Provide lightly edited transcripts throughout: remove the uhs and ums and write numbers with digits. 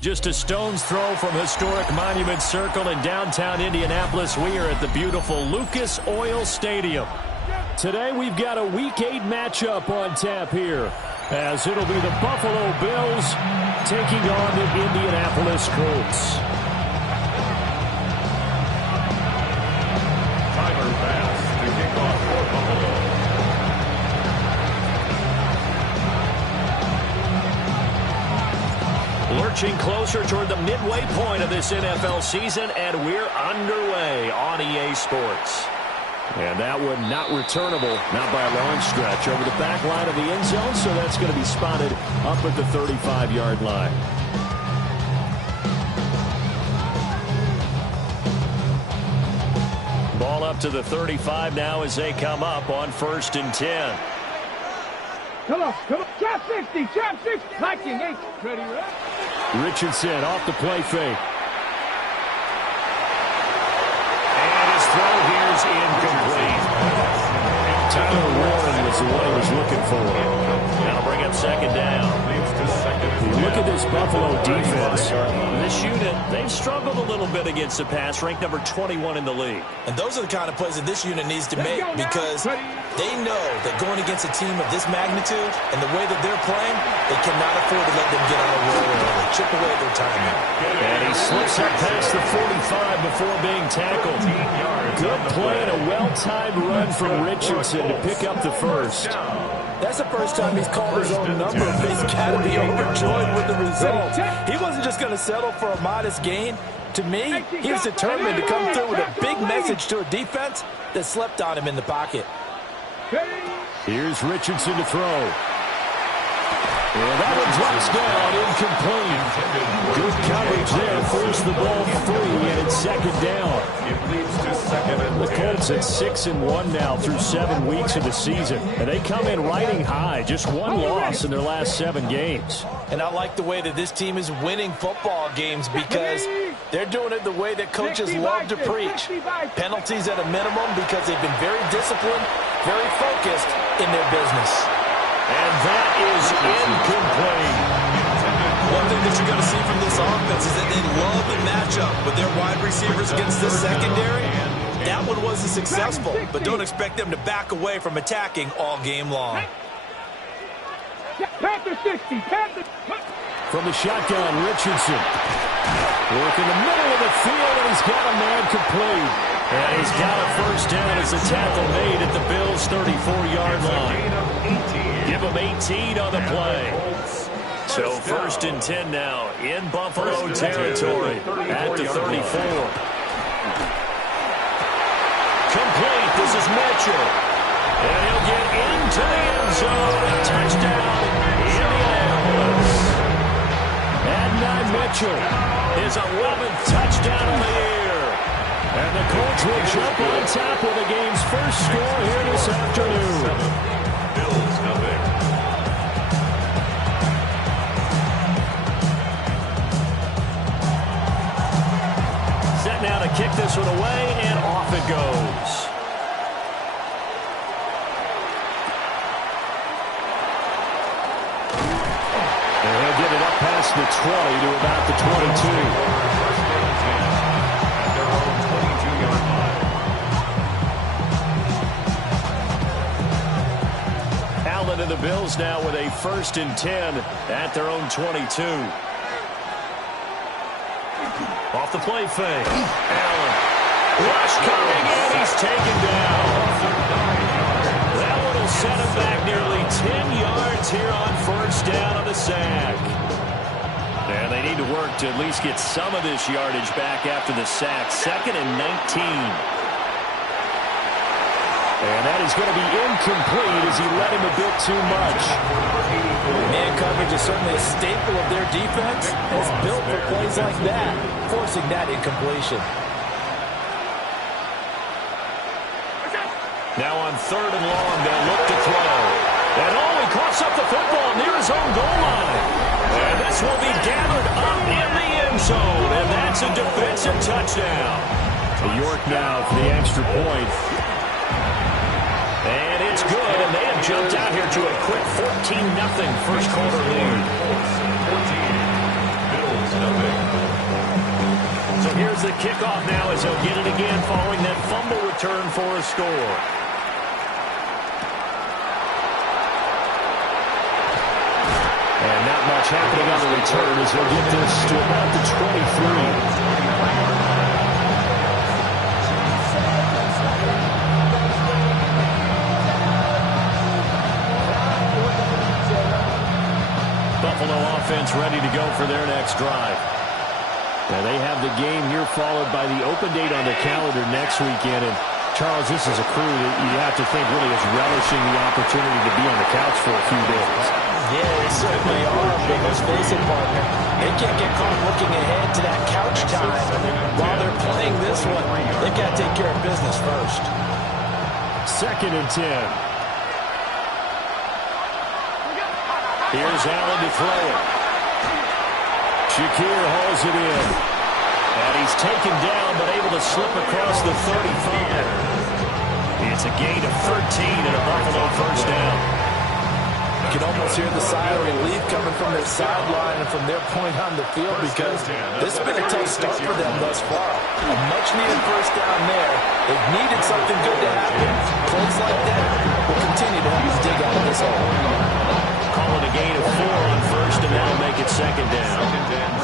Just a stone's throw from historic Monument Circle in downtown Indianapolis. We are at the beautiful Lucas Oil Stadium. Today we've got a Week 8 matchup on tap here, as it'll be the Buffalo Bills taking on the Indianapolis Colts. Tyler Bass to kick off for Buffalo. Lurching closer toward the midway point of this NFL season, and we're underway on EA Sports. And that one not returnable, not by a long stretch, over the back line of the end zone, so that's going to be spotted up at the 35-yard line. Ball up to the 35 now as they come up on 1st and 10. Come on. Trap 60, Liking, hey, ready, right? Richardson off the play fake. And his throw here is incomplete. Tyler Warren was the one he was looking for. That'll bring up 2nd down. Look at this Buffalo defense. This unit, they've struggled a little bit against the pass, ranked number 21 in the league. And those are the kind of plays that this unit needs to make, because they know that going against a team of this magnitude and the way that they're playing, they cannot afford to let them get on a roll early. Chip away their timing. And he slips up past the 45 before being tackled. Good play and a well-timed run from Richardson to pick up the first. That's the first time he's called his own number. He's got to be overjoyed with the result. He wasn't just going to settle for a modest gain. To me, he was determined to come through with a big message to a defense that slept on him in the pocket. Here's Richardson to throw. And that one drops down, incomplete. Good coverage there, forced the ball free, and it's 2nd down. The Colts at 6-1 now through 7 weeks of the season. And they come in riding high, just one loss in their last 7 games. And I like the way that this team is winning football games, because they're doing it the way that coaches love to preach. Penalties at a minimum, because they've been very disciplined, very focused in their business. And that is incomplete. One thing that you're going to see from this offense is that they love the matchup with their wide receivers against this secondary. That one wasn't successful, but don't expect them to back away from attacking all game long. Panther 60, Panther. From the shotgun, Richardson. Work in the middle of the field, and he's got a man complete. And he's got a 1st down as the tackle made at the Bills' 34-yard line. Give him 18 on the play. So 1st and 10 now in Buffalo territory at the 34. Complete. This is Mitchell. And he'll get into the end zone. Touchdown, Indianapolis. Adonai Mitchell, his 11th touchdown of the year. And the Colts will jump on top with the game's first score here this afternoon. Bills nothing. Set now to kick this one away, and off it goes. And he'll get it up past the 20 to about the 22. And the Bills now with a 1st and 10 at their own 22. Off the play fake. Allen. Rush coming in. He's taken down. That one will set him back nearly 10 yards here on 1st down on the sack. And they need to work to at least get some of this yardage back after the sack. 2nd and 19. And that is going to be incomplete as he let him a bit too much. Man coverage is certainly a staple of their defense. It's built for plays like that, forcing that incompletion. Now on 3rd and long, they'll look to throw. And he coughs up the football near his own goal line. And this will be gathered up in the end zone. And that's a defensive touchdown. York now for the extra point. And it's good, and they have jumped out here to a quick 14-0 first quarter lead. 14, Bills nothing. has the kickoff now as he'll get it again following that fumble return for a score. And not much happening on the return as he'll get this to about the 23. Buffalo offense ready to go for their next drive. Now they have the game here followed by the open date on the calendar next weekend. And Charles, this is a crew that you have to think really is relishing the opportunity to be on the couch for a few days. Yeah, they certainly are, but let's face it, partner. They can't get caught looking ahead to that couch time while they're playing this one. They've got to take care of business first. 2nd and 10. Here's Allen to throw it. Shakir hauls it in. And he's taken down, but able to slip across the 35. It's a gain of 13 and a Buffalo first down. You can almost hear the sigh of relief coming from their sideline and from their point on the field because this has been a tough start for them thus far. A much-needed first down there. They've needed something good to happen. Plays like that will continue to help them dig out of this hole. Calling a gain of 4 on first, and that'll make it 2nd down.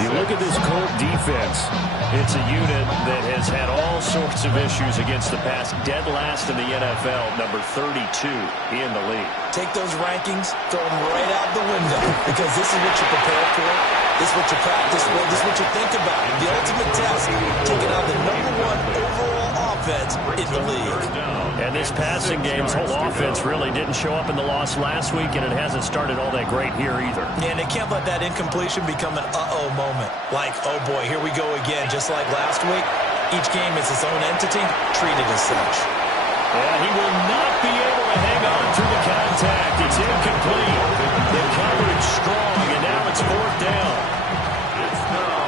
You look at this Colt defense. It's a unit that has had all sorts of issues against the pass. Dead last in the NFL, number 32 in the league. Take those rankings, throw them right out the window because this is what you prepare for. This is what you practice for. This is what you think about. The ultimate test, taking out the #1 overall offense in the league. And this passing game's whole offense really didn't show up in the loss last week, and it hasn't started all that great here either. And they can't let that incompletion become an uh-oh moment. Like, oh boy, here we go again, just like last week. Each game is its own entity, treated as such. And he will not be able to hang on through the contact. It's incomplete. The coverage strong, and now it's 4th down.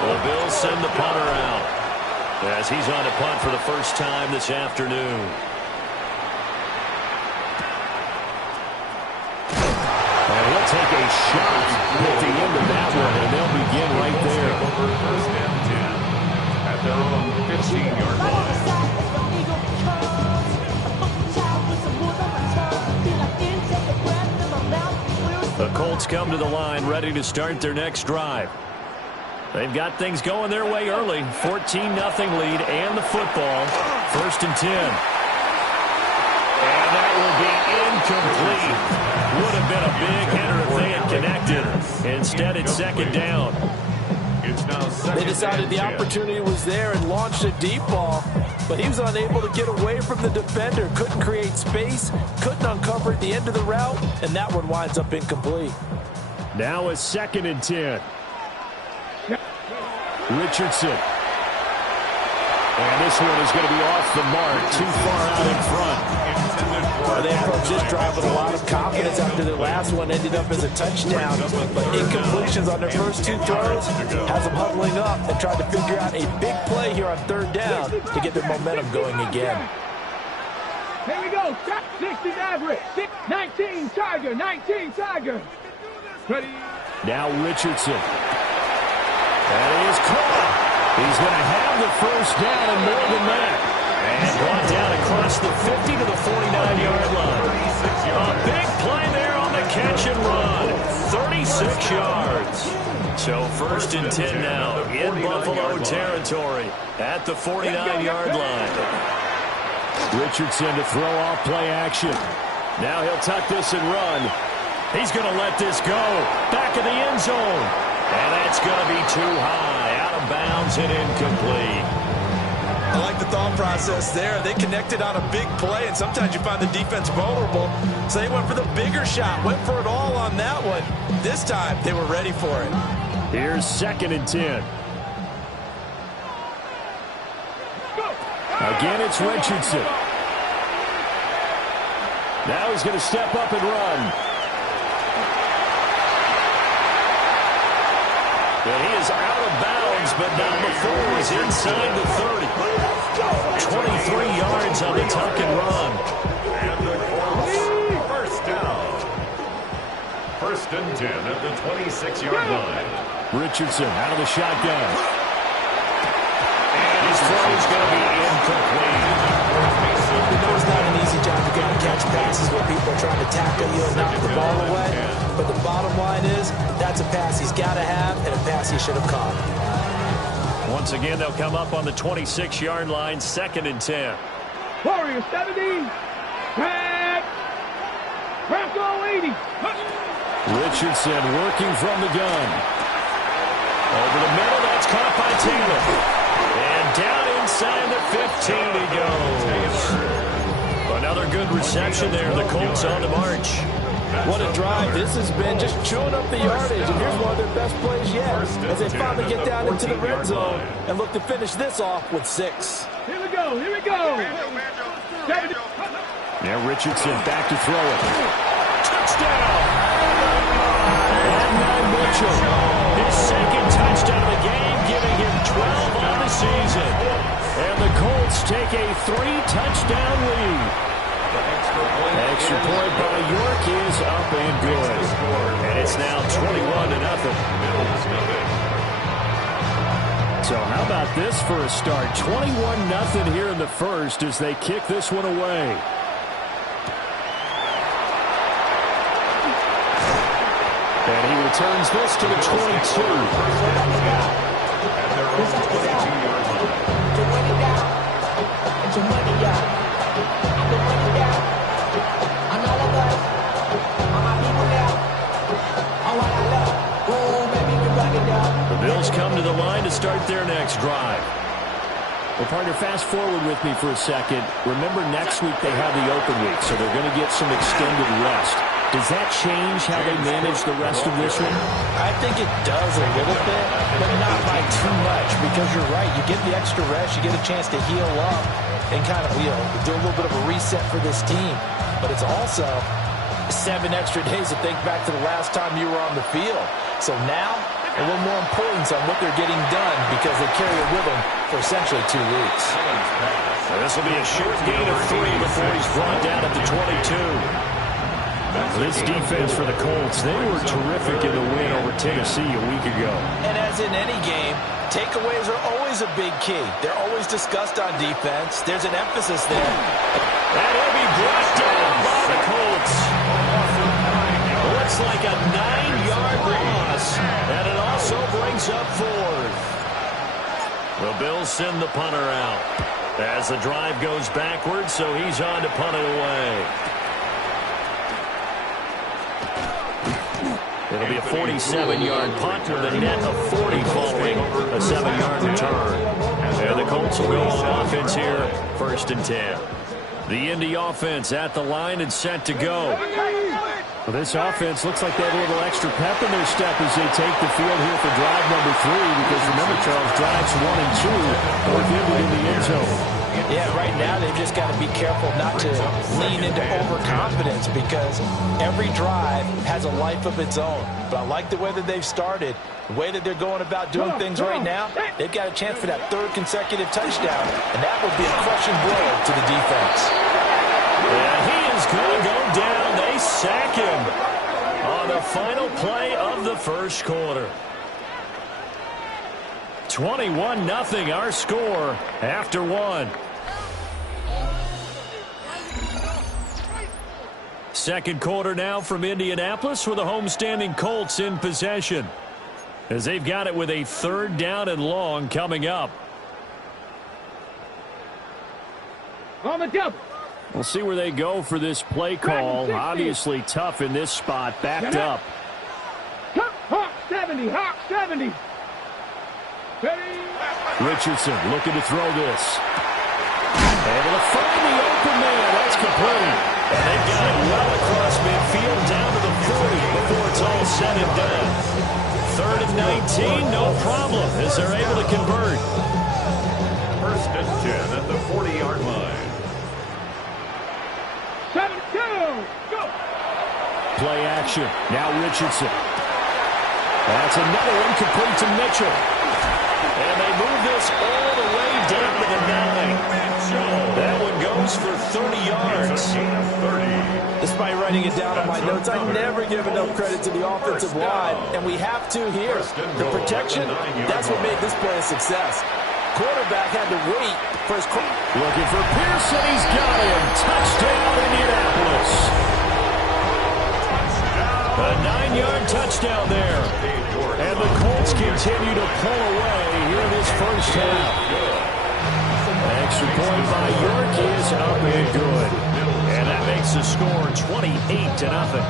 The Bills send the punter out as he's on to punt for the first time this afternoon. And he'll take a shot at the end of that one, and they'll begin right there. First and 10 at their own 15-yard line. The Colts come to the line ready to start their next drive. They've got things going their way early. 14-0 lead and the football. 1st and 10. And that will be incomplete. Would have been a big hitter if they had connected. Instead, it's 2nd down. They decided the opportunity was there and launched a deep ball, but he was unable to get away from the defender. Couldn't create space, couldn't uncover at the end of the route, and that one winds up incomplete. Now it's 2nd and 10. Richardson. And this one is going to be off the mark, too far out in front. They approached this drive with a lot of confidence after their last one ended up as a touchdown. But incompletions on their first 2 throws has them huddling up and trying to figure out a big play here on 3rd down to get their momentum going again. Here we go. 60 average. 19 Tiger. 19 Tiger. Ready. Now Richardson. That is caught. He's going to have the first down and more than that. And brought down across the 50 to the 49-yard line. A big play there on the catch and run. 36 yards. So 1st and 10 now in Buffalo territory at the 49-yard line. Richardson to throw off play action. Now he'll tuck this and run. He's going to let this go. Back of the end zone. And that's going to be too high. Out of bounds and incomplete. I like the thought process there. They connected on a big play, and sometimes you find the defense vulnerable. So they went for the bigger shot, went for it all on that one. This time, they were ready for it. Here's 2nd and 10. Again, it's Richardson. Now he's going to step up and run. And he is out of bounds, but not before he's inside the 30. 23 yards on the tuck and run. And the Colts, first down. 1st and 10 at the 26-yard line. Richardson out of the shotgun. And he's They're trying to tackle you and knock the ball away. But the bottom line is, that's a pass he's got to have and a pass he should have caught. Once again, they'll come up on the 26-yard line, 2nd and 10. Warriors 70. Back. Bronco 80. Richardson working from the gun. Over the middle, that's caught by Taylor. And down inside the 15 he goes. Another good reception there. The Colts on the march. What a drive this has been, just chewing up the yardage. And here's one of their best plays yet, as they finally get down into the red zone and look to finish this off with 6. Here we go. Here we go. Now Richardson back to throw it. Touchdown! And Mitchell, his 2nd touchdown of the game, giving him 12 on the season. And the Colts take a 3-touchdown lead. Extra point by York is up and good. And it's now 21-0. So how about this for a start? 21-0 here in the first as they kick this one away. And he returns this to the 22. The Bills come to the line to start their next drive. Well, partner, fast forward with me for a second. Remember, next week they have the open week, so they're going to get some extended rest. Does that change how they manage the rest of this one? I think it does a little bit, but not by too much, because you're right. You get the extra rest, you get a chance to heal up and kind of, do a little bit of a reset for this team. But it's also 7 extra days to think back to the last time you were on the field. So now, a little more importance on what they're getting done because they carry it with them for essentially 2 weeks. This will be a short gain of 3 before he's brought down at the 22. This defense for the Colts, they were terrific in the win over Tennessee a week ago. And as in any game, takeaways are always a big key. They're always discussed on defense. There's an emphasis there. And he'll be brought down by the Colts. Looks like a 9-yard loss, and it also brings up 4th. The Bills send the punter out as the drive goes backwards, so he's on to punt it away. It'll be a 47-yard punt with a net of 40 following a 7-yard return. And the Colts will go on offense here, 1st and 10. The Indy offense at the line and set to go. Well, this offense looks like they have a little extra pep in their step as they take the field here for drive number 3, because remember, Charles, drives 1 and 2 both ended in the end zone. Yeah, right now they've just got to be careful not to lean into overconfidence because every drive has a life of its own. But I like the way that they've started, the way that they're going about doing things right now. They've got a chance for that 3rd consecutive touchdown, and that would be a crushing blow to the defense. And he is going to go down. They sack him on the final play of the first quarter. 21-0 our score after 1. Second quarter now from Indianapolis with the homestanding Colts in possession, as they've got it with a 3rd down and long coming up. On the double. We'll see where they go for this play call. Obviously tough in this spot, backed up. Hawk 70, Hawk 70. Ready. Richardson looking to throw this. Able to find the open man. That's complete. And they've got it well across midfield down to the 40 before it's all said and done. 3rd and 19, no problem, as they're able to convert. 1st and 10 at the 40-yard line. 7-2, go. Play action. Now Richardson. That's another one complete to Mitchell. And they move this all the way down to the 9. That one goes for 30 yards. Despite writing it down on my notes, I never give enough credit to the offensive line, and we have to here. The protection, that's what made this play a success. Quarterback had to wait for his... Looking for Pearson, he's got him. Touchdown, Indianapolis. A 9-yard touchdown there. And the Colts continue to pull away here in this first half. Extra point by York is up and good. And that makes the score 28-0.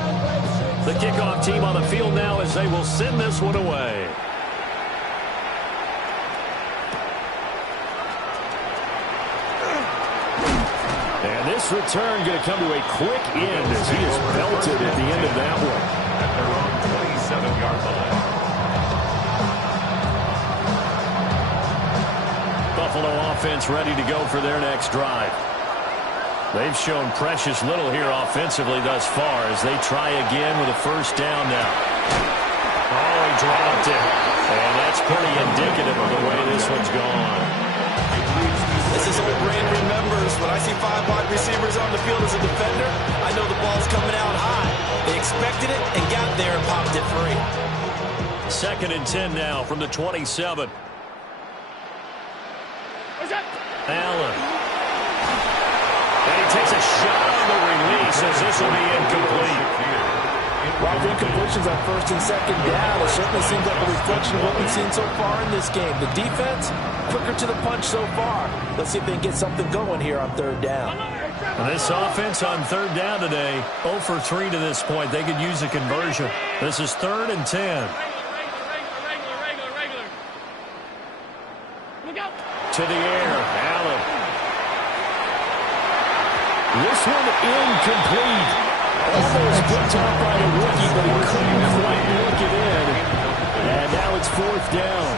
The kickoff team on the field now as they will send this one away. And this return going to come to a quick end as he is belted at the end of that one. At their own 27-yard line. Buffalo offense ready to go for their next drive. They've shown precious little here offensively thus far as they try again with a first down now. Oh, he dropped it. And that's pretty indicative of the way this one's gone. This is old brain remembers. When I see 5 wide receivers on the field as a defender, I know the ball's coming out high. They expected it and got there and popped it free. 2nd and 10 now from the 27. Allen. And he takes a shot on the release as this will be incomplete. While the incompletions on 1st and 2nd down, it certainly seems like a reflection of what we've seen so far in this game. The defense, quicker to the punch so far. Let's see if they can get something going here on 3rd down. And this offense on 3rd down today, 0 for 3 to this point. They could use a conversion. This is 3rd and 10. To the air, Allen. This one incomplete. Almost picked up by a rookie, but he couldn't quite look it in. And now it's 4th down.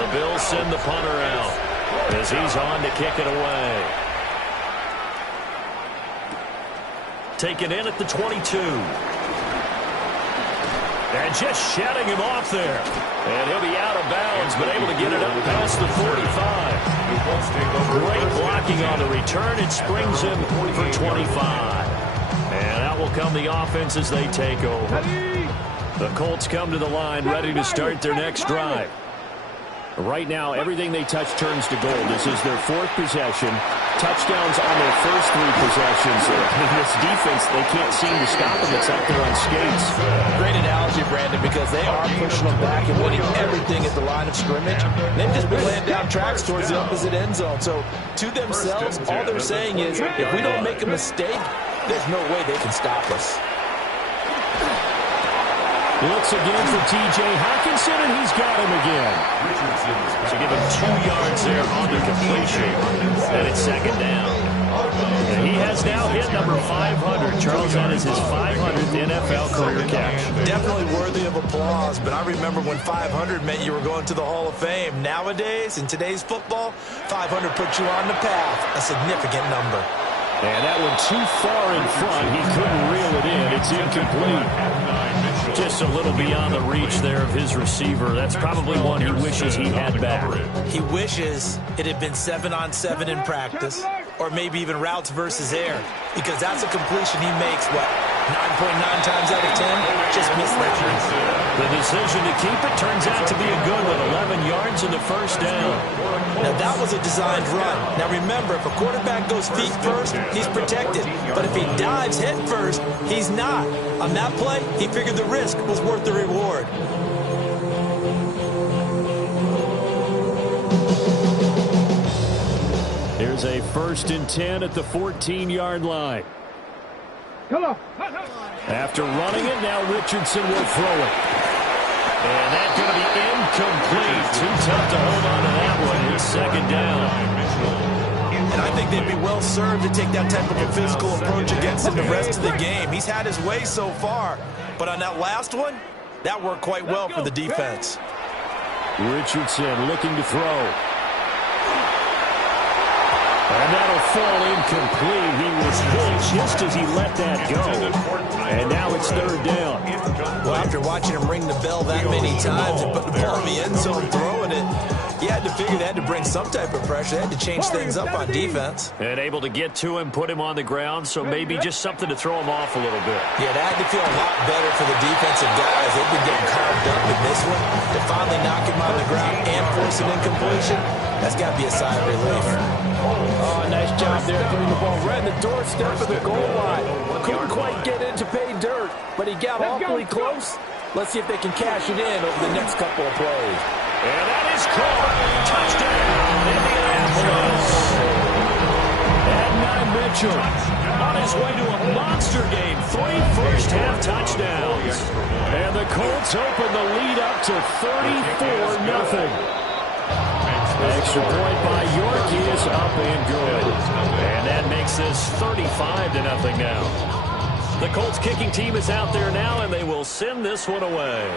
The Bills send the punter out as he's on to kick it away. Taken in at the 22. And just shutting him off there. And he'll be out of bounds, but able to get it up past the 45. Great blocking on the return. It springs him for 25. And out will come the offense as they take over. The Colts come to the line ready to start their next drive. Right now, everything they touch turns to gold. This is their 4th possession. Touchdowns on their first 3 possessions. In this defense, they can't seem to stop them. It's out there on skates. Great analogy, Brandon, because they are pushing them back and winning everything at the line of scrimmage. They've just been laying down tracks towards the opposite end zone. So, to themselves, all they're saying is, if we don't make a mistake, there's no way they can stop us. Looks again for T.J. Hockenson, and he's got him again. So give him 2 yards there on the completion. And it's 2nd down. And he has now hit number 500. Charles, that is his 500th NFL career catch. Definitely worthy of applause, but I remember when 500 meant you were going to the Hall of Fame. Nowadays, in today's football, 500 puts you on the path, a significant number. And that one too far in front. He couldn't reel it in. It's incomplete. Just a little beyond the reach there of his receiver. That's probably one he wishes he had back. He wishes it had been 7-on-7 in practice, or maybe even routes versus air, because that's a completion he makes, what, 9.9 times out of 10? Just missed that. The decision to keep it turns out to be a good one. 11 yards in the first down. Now, that was a designed run. Now, remember, if a quarterback goes feet first, he's protected. But if he dives head first, he's not. On that play, he figured the risk was worth the reward. Here's a 1st and 10 at the 14-yard line. Come on. After running it, now Richardson will throw it. And that's going to be incomplete. Too tough to hold on to that one. It's 2nd down. And I think they'd be well served to take that type of a physical approach against him the rest of the game. He's had his way so far. But on that last one, that worked quite well for the defense. Richardson looking to throw. And that'll fall incomplete. He was hit just as he let that go. And now it's 3rd down. Well, after watching him ring the bell that many times and put the ball in the end zone throwing it, he had to figure they had to bring some type of pressure. They had to change things up on defense. And able to get to him, put him on the ground, so maybe just something to throw him off a little bit. Yeah, that had to feel a lot better for the defensive guys. They've been getting carved up in this one. To finally knock him on the ground and force an incompletion, that's got to be a sigh of relief. Oh, nice job there throwing the ball right in the doorstep of the goal line. Couldn't quite get in to pay dirt, but he got awfully close. Let's see if they can cash it in over the next couple of plays. And that is caught. Touchdown, Indianapolis. Adonai Mitchell on his way to a monster game. 3 first-half touchdowns. And the Colts open the lead up to 34-0. Extra point by York is up and good. And that makes this 35-0 now. The Colts kicking team is out there now, and they will send this one away.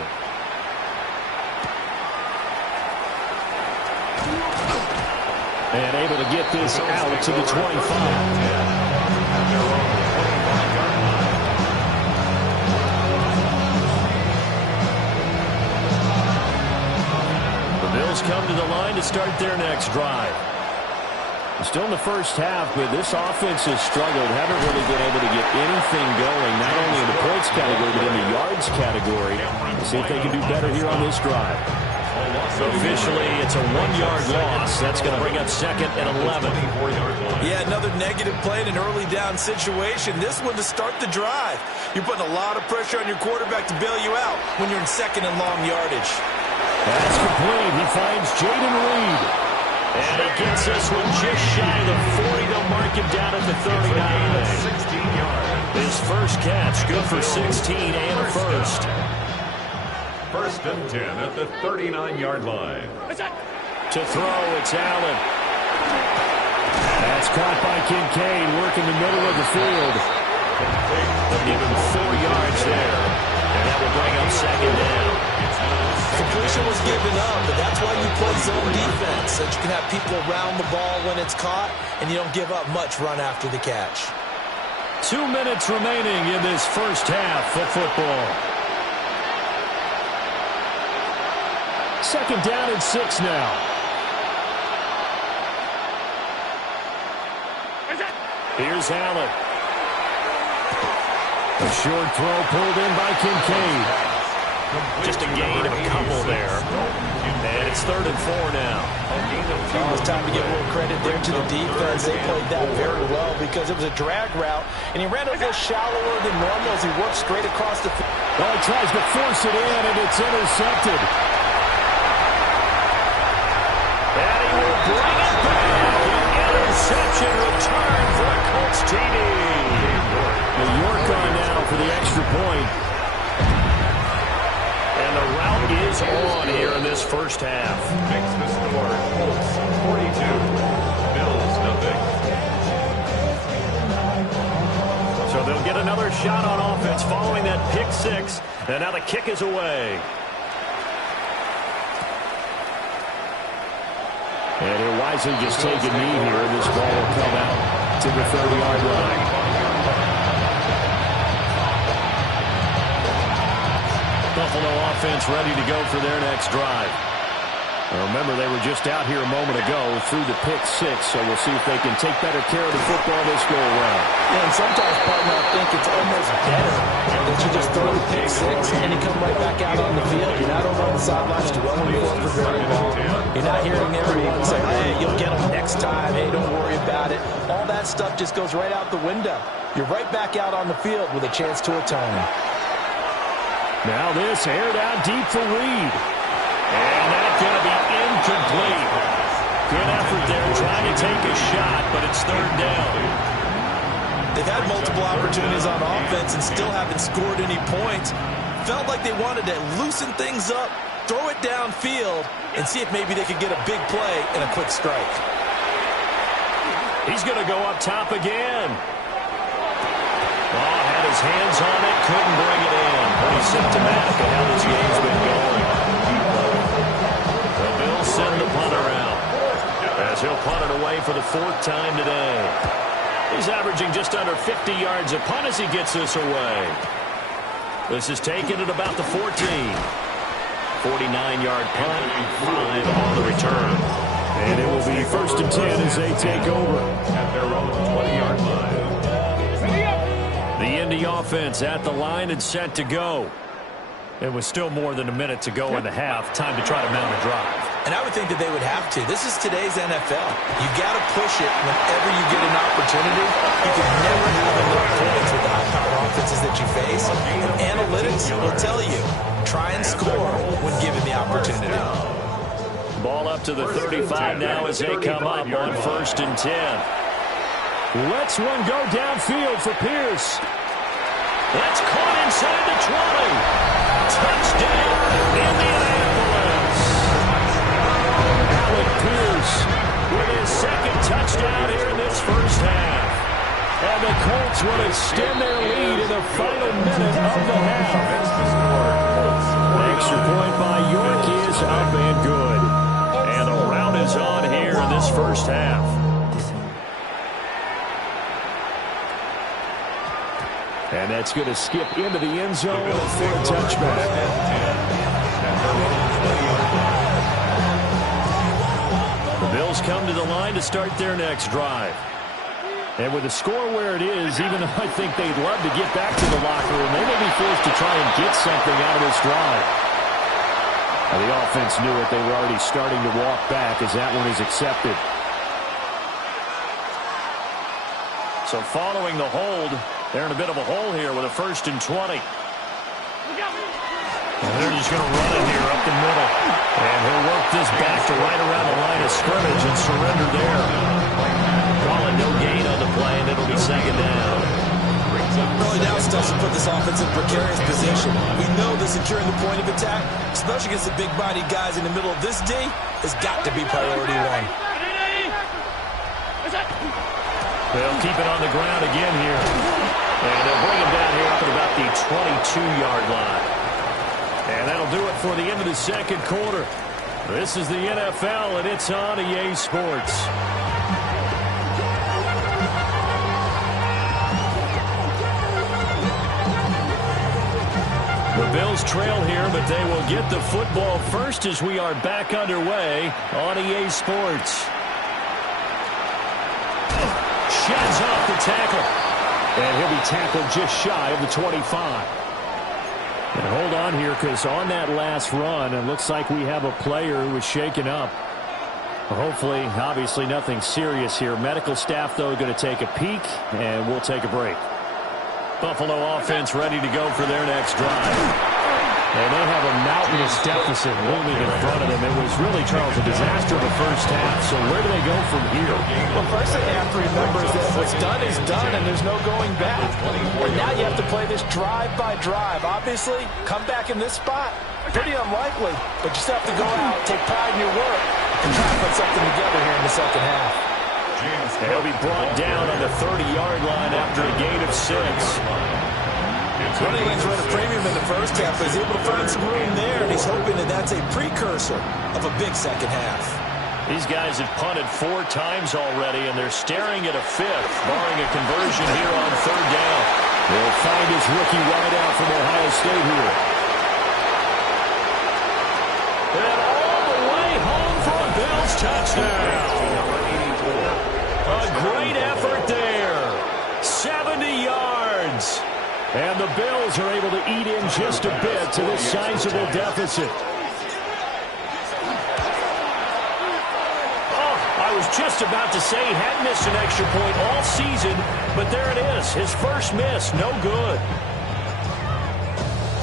And able to get this out to the 25. Come to the line to start their next drive. Still in the first half, but this offense has struggled. Haven't really been able to get anything going, not only in the points category, but in the yards category. Let's see if they can do better here on this drive. Officially, it's a 1-yard loss. That's going to bring up 2nd and 11. Yeah, another negative play in an early down situation. This one to start the drive. You're putting a lot of pressure on your quarterback to bail you out when you're in 2nd and long yardage. That's complete. He finds Jaden Reed. And he gets this one just shy of the 40. They'll mark him down at the 39. 16 yards. His first catch, good for 16 and a first. 1st and 10 at the 39-yard line. To throw, it's Allen. That's caught by Kincaid, working the middle of the field. They'll give him 4 yards there. And that will bring up 2nd down. Completion was given up, but that's why you play zone defense, so that you can have people around the ball when it's caught, and you don't give up much run after the catch. 2 minutes remaining in this first half of football. 2nd down and 6 now. Here's Allen. A short throw pulled in by Kincaid. Just a gain of a couple there. And it's 3rd and 4 now. Oh, it's time to give a little credit there to the defense. They played that very well because it was a drag route, and he ran a little shallower than normal as he worked straight across the field. Well, he tries to force it in, and it's intercepted. And he will bring it back. An interception return for a Colts TD. New York on now for the extra point. And the route is on here in this first half. Makes the score Colts 42, Bills 0. So they'll get another shot on offense following that pick 6. And now the kick is away. And he'll wisely just take a knee here, and this ball will come out to the 30-yard line. Buffalo offense ready to go for their next drive. Now remember, they were just out here a moment ago through the pick 6, so we'll see if they can take better care of the football this go-around. Yeah, and sometimes, partner, I think it's almost better that you just throw the pick 6 and you come right back out on the field. You're not over on the sidelines to run the ball for very long. You're not hearing everyone say, hey, you'll get them next time. Hey, don't worry about it. All that stuff just goes right out the window. You're right back out on the field with a chance to atone. Now this aired out deep for Reed. And that's going to be incomplete. Good effort there trying to take a shot, but it's 3rd down. They've had multiple opportunities on offense and still haven't scored any points. Felt like they wanted to loosen things up, throw it downfield, and see if maybe they could get a big play and a quick strike. He's going to go up top again. Oh, had his hands on it, couldn't bring it in. Pretty symptomatic of how this game's been going. The Bills send the punter out, as he'll punt it away for the 4th time today. He's averaging just under 50 yards a punt as he gets this away. This is taken at about the 14. 49-yard punt, 5 on the return. And it will be 1st and 10 as they take over At their own 20-yard line. The Indy offense at the line and set to go. It was still more than a minute to go in the half. Time to try to mount a drive. And I would think that they would have to. This is today's NFL. You got to push it whenever you get an opportunity. You can never have enough points with the high-powered offenses that you face. And analytics will tell you, try and score when given the opportunity. Ball up to the 35 now as they come up on 1st and 10. Lets one go downfield for Pierce. That's caught inside the 20. Touchdown, Indianapolis. Alec Pierce with his second touchdown here in this first half. And the Colts will extend their lead in the final minute of the half. Extra point by York is up and good. And the round is on here in this first half. And that's going to skip into the end zone for a touchback. The Bills come to the line to start their next drive. And with the score where it is, even though I think they'd love to get back to the locker room, they may be forced to try and get something out of this drive. And the offense knew it. They were already starting to walk back as that one is accepted. So following the hold, they're in a bit of a hole here with a 1st and 20. And they're just going to run it here up the middle. And he'll work this back to right around the line of scrimmage and surrender there. Calling no gain on the play, and it'll be 2nd down. Early down stuff to put this offense in precarious position. We know that securing the point of attack, especially against the big-bodied guys in the middle of this D, has got to be priority one. They'll keep it on the ground again here. And they'll bring him down here up at about the 22-yard line. And that'll do it for the end of the second quarter. This is the NFL, and it's on EA Sports. The Bills trail here, but they will get the football first as we are back underway on EA Sports. Sheds off the tackle. And he'll be tackled just shy of the 25. And hold on here, because on that last run, it looks like we have a player who was shaken up. Hopefully, obviously nothing serious here. Medical staff, though, going to take a peek, and we'll take a break. Buffalo offense ready to go for their next drive. And they have a mountainous deficit looming in front of them. It was really, Charles, a disaster the first half. So where do they go from here? Well, first thing you have to remember is that what's done is done, and there's no going back. And now you have to play this drive by drive. Obviously, come back in this spot, pretty unlikely. But you still have to go out, take pride in your work, and try to put something together here in the second half. And he'll be brought down on the 30-yard line after a gain of 6. Running lanes were at a premium in the first half, but he's able to find some room there, and he's hoping that that's a precursor of a big second half. These guys have punted 4 times already, and they're staring at a 5th, barring a conversion here on 3rd down. They'll find his rookie wideout from Ohio State here. And all the way home for a Bills touchdown. A great effort there. 70 yards. And the Bills are able to eat in just a bit to this sizable deficit. Oh, I was just about to say he hadn't missed an extra point all season, but there it is. His first miss, no good.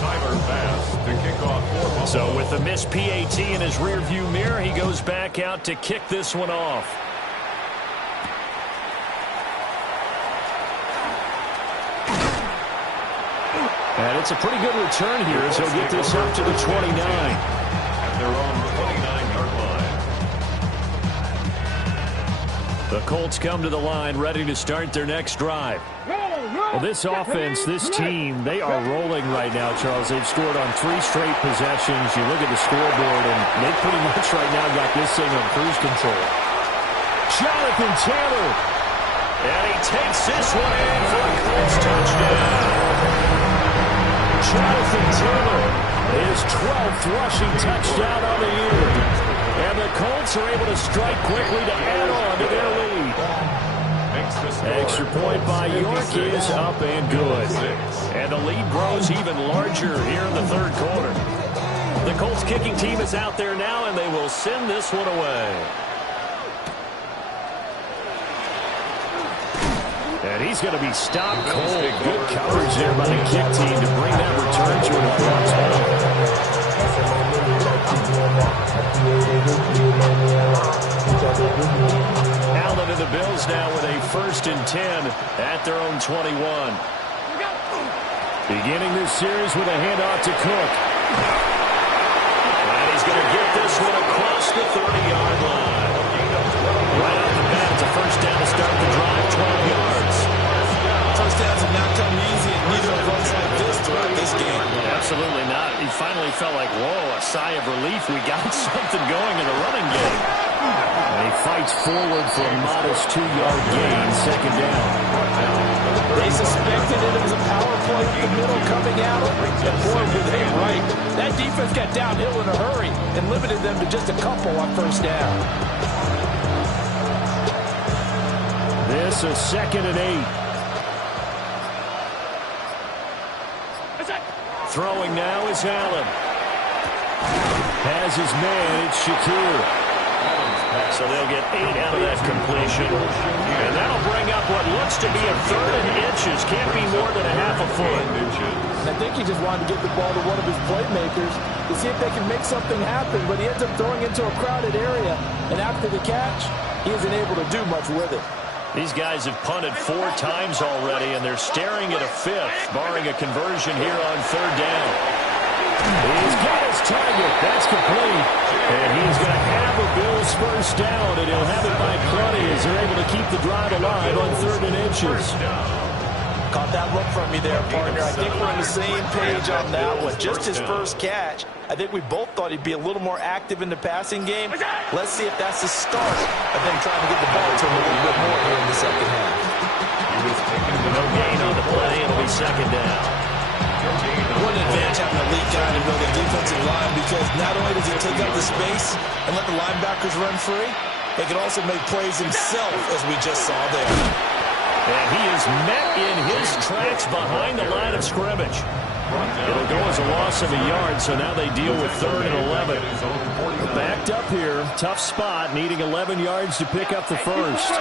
Tyler Bass to kick off for Buffalo. So with the missed PAT in his rearview mirror, he goes back out to kick this one off. And it's a pretty good return here as he'll get this up to the 29. At their own 29-yard line. The Colts come to the line ready to start their next drive. Well, this offense, this team, they are rolling right now, Charles. They've scored on 3 straight possessions. You look at the scoreboard, and they pretty much right now got this thing on cruise control. Jonathan Taylor. And he takes this one in for a Colts touchdown. Jonathan Taylor, his 12th rushing touchdown on the year. And the Colts are able to strike quickly to add on to their lead. Extra point by York is up and good. And the lead grows even larger here in the 3rd quarter. The Colts kicking team is out there now, and they will send this one away. And he's going to be stopped cold. Good coverage there by the kick team to bring that return to an approximate. Allen and the Bills now with a 1st and 10 at their own 21. Beginning this series with a handoff to Cook. And he's going to get this one across the 30-yard line. Right off the bat, it's a 1st down to start the drive, 12 yards. First downs have not come easy, and neither have runs like this throughout this game. Absolutely not. He finally felt like, whoa, a sigh of relief. We got something going in the running game. And he fights forward for a modest 2-yard gain, 2nd down. They suspected it was a power play in the middle coming out. And boy, were they right. That defense got downhill in a hurry and limited them to just a couple on 1st down. This is 2nd and 8. Throwing now is Allen. Has his man, it's Shakir. So they'll get 8 out of that completion. And that'll bring up what looks to be a 3rd and inches. Can't be more than a half a foot. And I think he just wanted to get the ball to one of his playmakers to see if they can make something happen. But he ends up throwing into a crowded area. And after the catch, he isn't able to do much with it. These guys have punted 4 times already, and they're staring at a 5th, barring a conversion here on 3rd down. He's got his target. That's complete. And he's going to have a Bills 1st down, and he'll have it by plenty as they're able to keep the drive alive on 3rd and inches. Caught that look from me there, partner. I think we're on the same page on that one. Just his first catch. I think we both thought he'd be a little more active in the passing game. Let's see if that's the start of them trying to get the ball to him a little bit more here in the 2nd half. No gain on the play. It'll be 2nd down. What an advantage having a lead guy to build a defensive line, because not only does he take up the space and let the linebackers run free, he can also make plays himself, as we just saw there. And he is met in his tracks behind the line of scrimmage. It'll go as a loss of a yard, so now they deal with 3rd and 11. Backed up here, tough spot, needing 11 yards to pick up the 1st.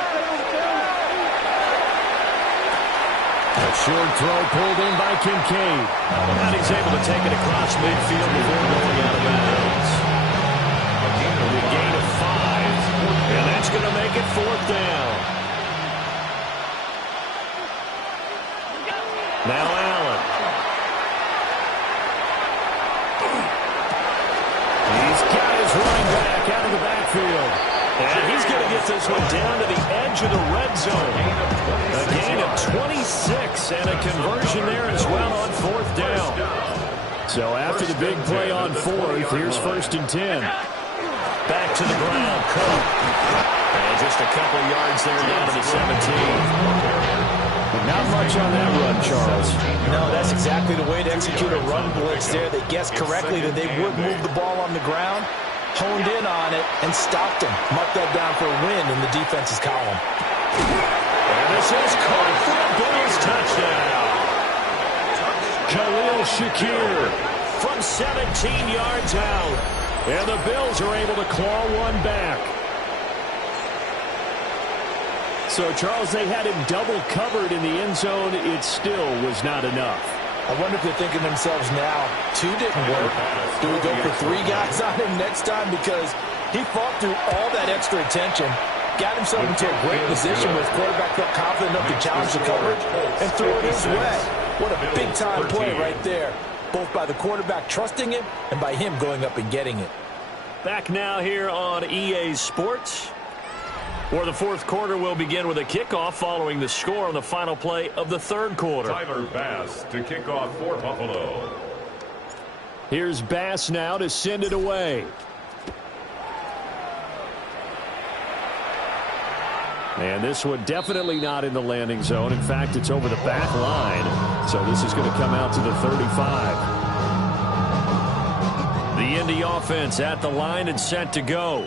A short throw pulled in by Kincaid. And he's able to take it across midfield before going out of bounds. A gain of 5, and that's going to make it 4th down. Now Allen. He's got his running back out of the backfield. And he's going to get this one down to the edge of the red zone. A gain of 26 and a conversion there as well on 4th down. So after the big play on 4th, here's 1st and 10. Back to the ground, Cook. And just a couple yards there down to the 17. Not much on that run, Charles. No, that's exactly the way to execute a run blitz there. They guessed correctly that they would move the ball on the ground, honed in on it, and stopped him. Mark that down for a win in the defense's column. And this is caught for a Bills touchdown. Khalil Shakir from 17 yards out. And the Bills are able to claw one back. So, Charles, they had him double covered in the end zone. It still was not enough. I wonder if they're thinking to themselves now, 2 didn't work. Do we go for 3 guys on him next time? Because he fought through all that extra attention, got himself into a great position where his quarterback felt confident enough to challenge the coverage and throw it his way. What a big-time play right there, both by the quarterback trusting him and by him going up and getting it. Back now here on EA Sports, where the 4th quarter will begin with a kickoff following the score on the final play of the 3rd quarter. Tyler Bass to kick off for Buffalo. Here's Bass now to send it away. And this one definitely not in the landing zone. In fact, it's over the back line. So this is going to come out to the 35. The Indy offense at the line and set to go.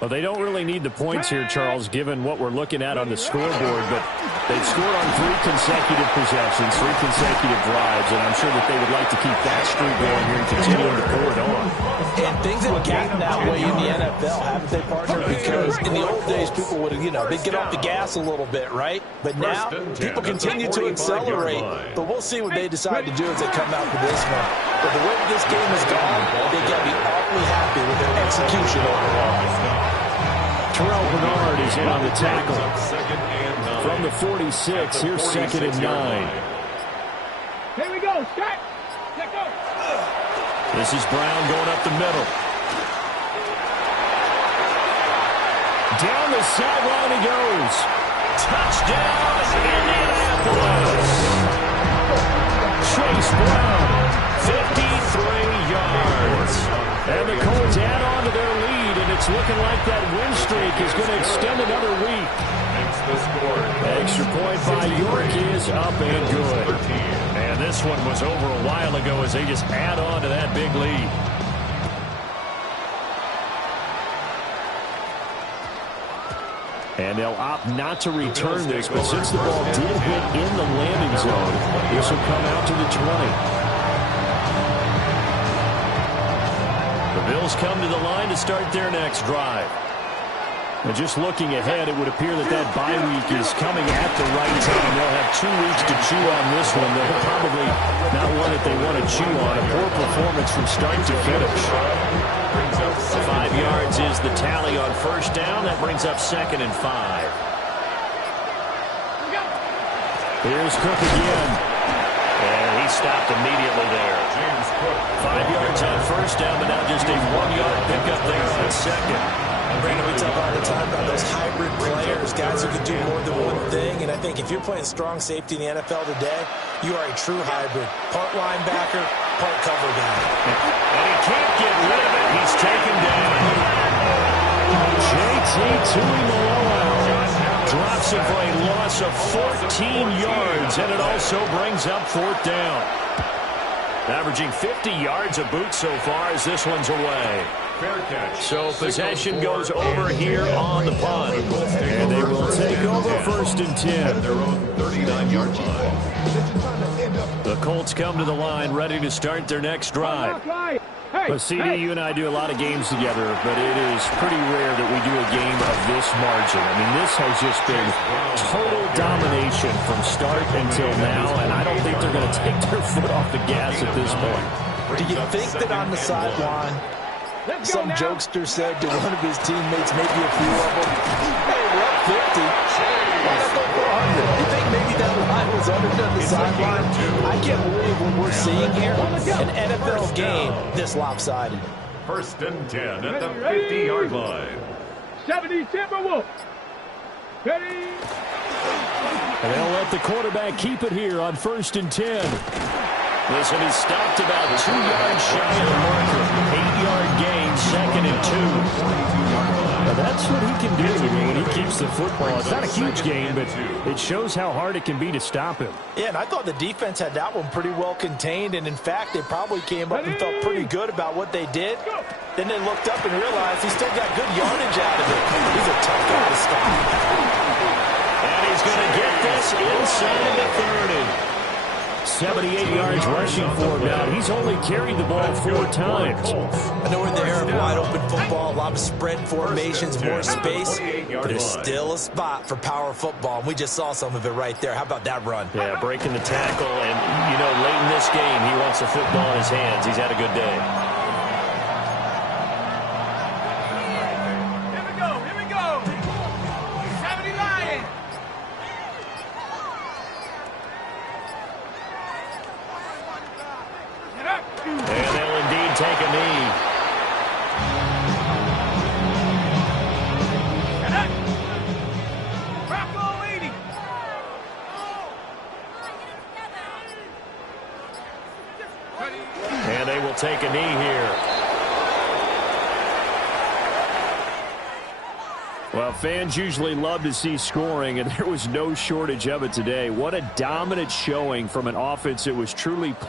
Well, they don't really need the points here, Charles, given what we're looking at on the scoreboard, but they've scored on 3 consecutive possessions, 3 consecutive drives, and I'm sure that they would like to keep that streak going here and continue to pour it on. And things have gotten that way in the NFL, haven't they, partner? Because in the old days, people would, they'd get off the gas a little bit, right? But now, people continue to accelerate, but we'll see what they decide to do as they come out for this one. But the way this game has gone, they've got to be awfully happy with their execution overall. Terrell Bernard is in on the tackle. From the 46, here's 2nd and 9. Here we go. Start. Let go. This is Brown going up the middle. Down the sideline he goes. Touchdown, Indianapolis. Chase Brown, 53 yards. And the Colts add on to their lead, and it's looking like that win streak is going to extend another week. Extra point by York is up and good. And this one was over a while ago as they just add on to that big lead. And they'll opt not to return this, but since the ball did hit in the landing zone, this will come out to the 20. The Bills come to the line to start their next drive. And just looking ahead, it would appear that that bye week is coming at the right time. They'll have 2 weeks to chew on this one. They'll probably not one that they want to chew on. A poor performance from start to finish. 5 yards is the tally on first down. That brings up 2nd and 5. Here's Cook again. And he stopped immediately there. 5 yards on first down, but now just a 1-yard pickup there on second. Brandon, we talk all the time about those hybrid players, guys who can do more than one thing. And I think if you're playing strong safety in the NFL today, you are a true hybrid. Part linebacker, part cover guy. And he can't get rid of it. He's taken down. JT Tuimoloau drops it for a loss of 14 yards, and it also brings up 4th down. Averaging 50 yards a boot so far as this one's away. So possession goes over here on the punt. And they will take over 1st and 10. Their own 39-yard line. The Colts come to the line ready to start their next drive. But CD, you and I do a lot of games together, but it is pretty rare that we do a game of this margin. I mean, this has just been total domination from start until now, and I don't think they're going to take their foot off the gas at this point. Do you think that on the sideline, some jokester said to one of his teammates, maybe a few of them, hey, we're up 50. Why not go for 100? You think maybe that line was under the sideline? I can't believe what we're seeing here. An NFL game this lopsided. 1st and 10 at the 50-yard line. 70 Timberwolves. Ready. And they'll let the quarterback keep it here on 1st and 10. This one is stopped about 2 yards shy of the marker. 8-yard gain, 2nd and 2. Now that's what he can do when he keeps the football. It's not a huge gain, but it shows how hard it can be to stop him. Yeah, and I thought the defense had that one pretty well contained, and in fact, they probably came up and felt pretty good about what they did. Then they looked up and realized he still got good yardage out of it. He's a tough guy to stop. And he's going to get this inside the 30. 78 yards rushing for him now. He's only carried the ball 4 times. I know we're in the era of wide-open football, a lot of spread formations, more space, but there's still a spot for power football, and we just saw some of it right there. How about that run? Yeah, breaking the tackle, and, late in this game, he wants the football in his hands. He's had a good day. And they'll indeed take a knee. And they will take a knee here. Well, fans usually love to see scoring, and there was no shortage of it today. What a dominant showing from an offense that was truly